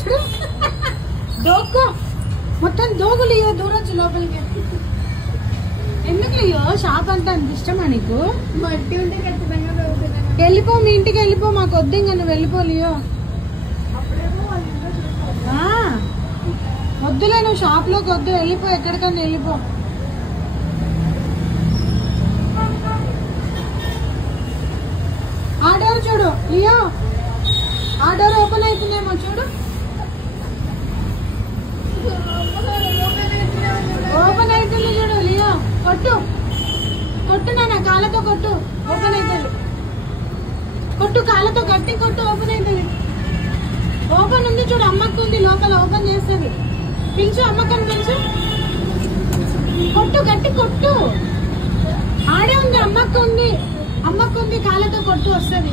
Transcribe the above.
చూడు దోక్కో మొత్తం దోగులియో దూరొచ్చు లోపలికి. ఎందుకు లియో షాప్ అంటే అంత ఇష్టమా నీకు? మట్టి ఉంటే ఖచ్చితంగా దొరుకుతుంది. వెళ్ళిపో, మీ ఇంటికి వెళ్ళిపో, మాకు వద్దు ఇంకా, నువ్వు వెళ్ళిపో లియో. వద్దులే, నువ్వు షాప్ లోకి వద్దు, వెళ్ళిపో, ఎక్కడికన్నా వెళ్ళిపో. ఆ డోర్ చూడు లియో, ఆ డోర్ ఓపెన్ అవుతుందేమో చూడు. ఓపెన్ అవుతుంది చూడు లియో, కొట్టు కొట్టు నాన్న, కాళ్ళతో కొట్టు, ఓపెన్ అవుతుంది. కొట్టు కాళ్ళతో గట్టి కొట్టు, ఓపెన్ అవుతుంది. ఓపెన్ ఉంది చూడు, అమ్మకు ఉంది లోపల, ఓపెన్ చేస్తుంది. పిలుచు, అమ్మకని పిలుచు, కొట్టు గట్టి కొట్టు. ఆడే ఉంది, అమ్మకు ఉంది, అమ్మకు ఉంది, కాళ్ళతో కొట్టు వస్తుంది.